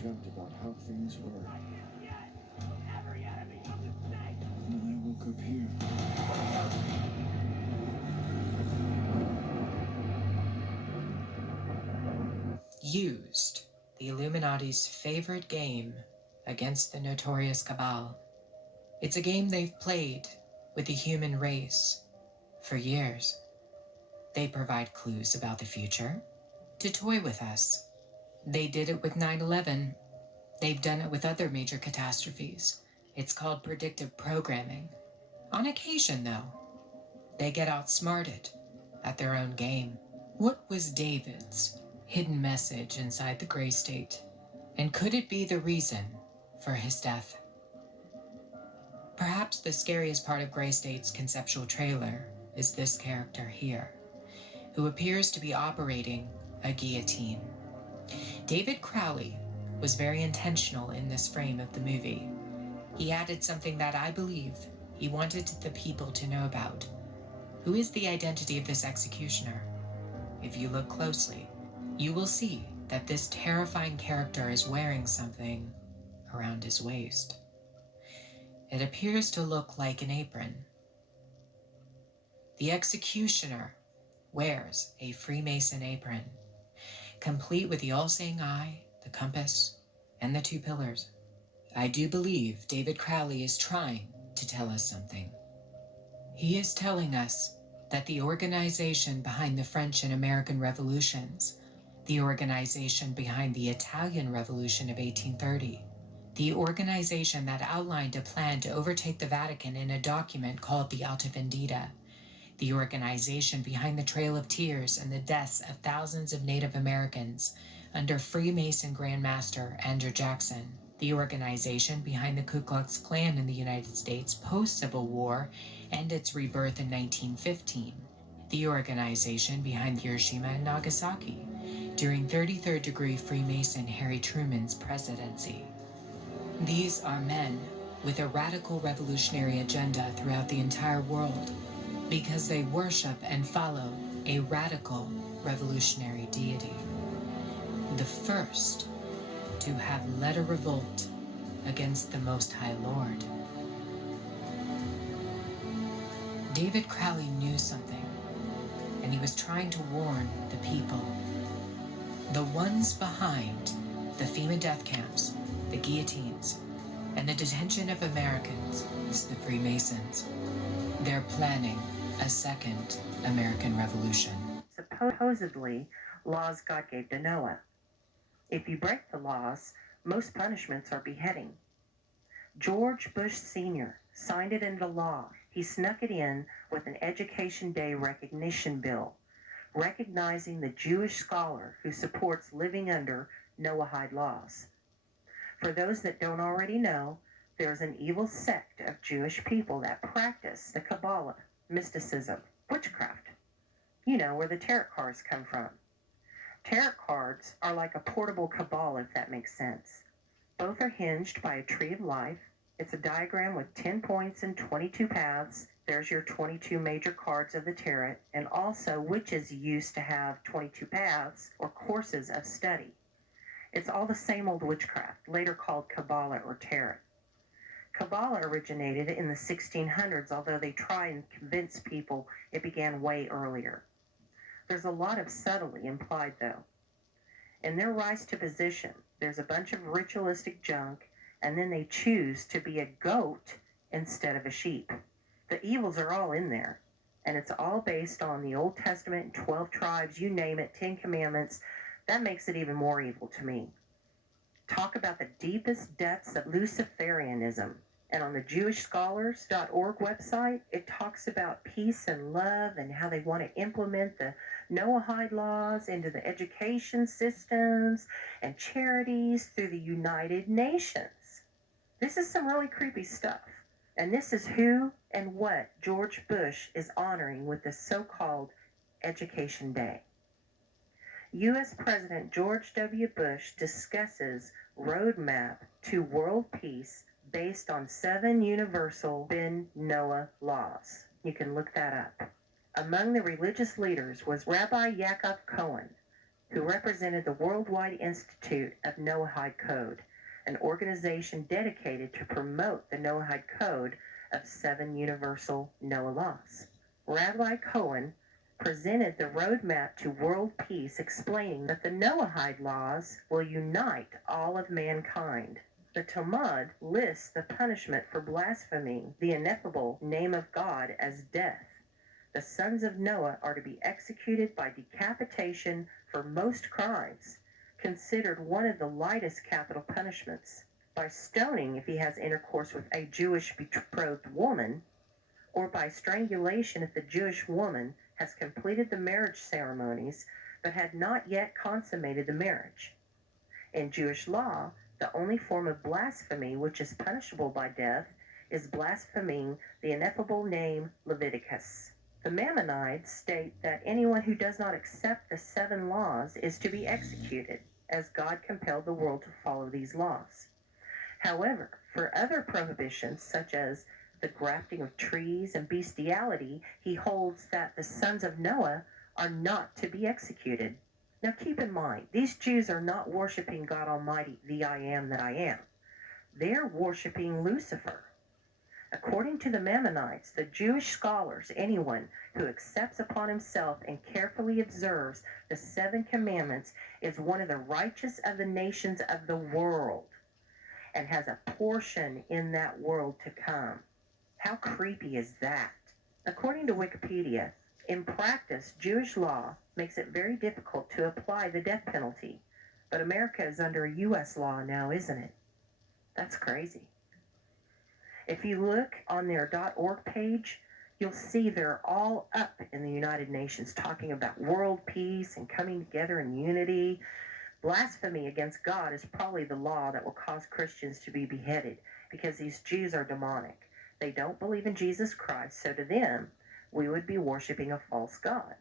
dreamt about how things were. And then I woke up here. Used, the Illuminati's favorite game against the notorious Cabal. It's a game they've played with the human race for years. They provide clues about the future to toy with us. They did it with 9/11. They've done it with other major catastrophes. It's called predictive programming. On occasion, though, they get outsmarted at their own game. What was David's hidden message inside the gray state? And could it be the reason for his death? Perhaps the scariest part of Gray State's conceptual trailer is this character here, who appears to be operating a guillotine. David Crowley was very intentional in this frame of the movie. He added something that I believe he wanted the people to know about. Who is the identity of this executioner? If you look closely, you will see that this terrifying character is wearing something around his waist. It appears to look like an apron. The executioner wears a Freemason apron, complete with the all-seeing eye, the compass, and the two pillars. I do believe David Crowley is trying to tell us something. He is telling us that the organization behind the French and American revolutions, the organization behind the Italian Revolution of 1830, the organization that outlined a plan to overtake the Vatican in a document called the Alta Vendita, the organization behind the Trail of Tears and the deaths of thousands of Native Americans under Freemason Grand Master Andrew Jackson, the organization behind the Ku Klux Klan in the United States post-Civil War and its rebirth in 1915, the organization behind Hiroshima and Nagasaki during 33rd degree Freemason Harry Truman's presidency. These are men with a radical revolutionary agenda throughout the entire world because they worship and follow a radical revolutionary deity. The first to have led a revolt against the Most High Lord. David Crowley knew something, and he was trying to warn the people. The ones behind the FEMA death camps, the guillotines, and the detention of Americans, it's the Freemasons. They're planning a second American Revolution. Supposedly, laws God gave to Noah. If you break the laws, most punishments are beheading. George Bush Sr. signed it into law. He snuck it in with an Education Day recognition bill, recognizing the Jewish scholar who supports living under Noahide laws. For those that don't already know, there's an evil sect of Jewish people that practice the Kabbalah, mysticism, witchcraft. You know where the tarot cards come from. Tarot cards are like a portable Kabbalah, if that makes sense. Both are hinged by a tree of life. It's a diagram with 10 points and 22 paths. There's your 22 major cards of the tarot, and also witches used to have 22 paths or courses of study. It's all the same old witchcraft, later called Kabbalah or tarot. Kabbalah originated in the 1600s, although they try and convince people it began way earlier. There's a lot of subtlety implied, though. In their rise to position, there's a bunch of ritualistic junk, and then they choose to be a goat instead of a sheep. The evils are all in there, and it's all based on the Old Testament, 12 tribes, you name it, 10 commandments. That makes it even more evil to me. Talk about the deepest depths of Luciferianism. And on the JewishScholars.org website, it talks about peace and love and how they want to implement the Noahide laws into the education systems and charities through the United Nations. This is some really creepy stuff. And this is who and what George Bush is honoring with this so-called Education Day. U.S. President George W. Bush discusses roadmap to world peace based on 7 universal Ben Noah laws. You can look that up. Among the religious leaders was Rabbi Yaakov Cohen, who represented the Worldwide Institute of Noahide Code, an organization dedicated to promote the Noahide Code of 7 universal Noah laws. Rabbi Cohen presented the roadmap to world peace, explaining that the Noahide laws will unite all of mankind. The Talmud lists the punishment for blaspheming the ineffable name of God as death. The sons of Noah are to be executed by decapitation for most crimes, considered one of the lightest capital punishments, by stoning if he has intercourse with a Jewish betrothed woman, or by strangulation if the Jewish woman has completed the marriage ceremonies but had not yet consummated the marriage. In Jewish law, the only form of blasphemy which is punishable by death is blaspheming the ineffable name Leviticus. The Maimonides state that anyone who does not accept the 7 laws is to be executed, as God compelled the world to follow these laws. However, for other prohibitions, such as the grafting of trees and bestiality, he holds that the sons of Noah are not to be executed. Now keep in mind, these Jews are not worshiping God Almighty, the I am that I am. They're worshiping Lucifer. According to the Maimonides, the Jewish scholars, anyone who accepts upon himself and carefully observes the 7 commandments is one of the righteous of the nations of the world and has a portion in that world to come. How creepy is that? According to Wikipedia, in practice, Jewish law makes it very difficult to apply the death penalty. But America is under a U.S. law now, isn't it? That's crazy. If you look on their .org page, you'll see they're all up in the United Nations talking about world peace and coming together in unity. Blasphemy against God is probably the law that will cause Christians to be beheaded, because these Jews are demonic. They don't believe in Jesus Christ, so to them, we would be worshiping a false god.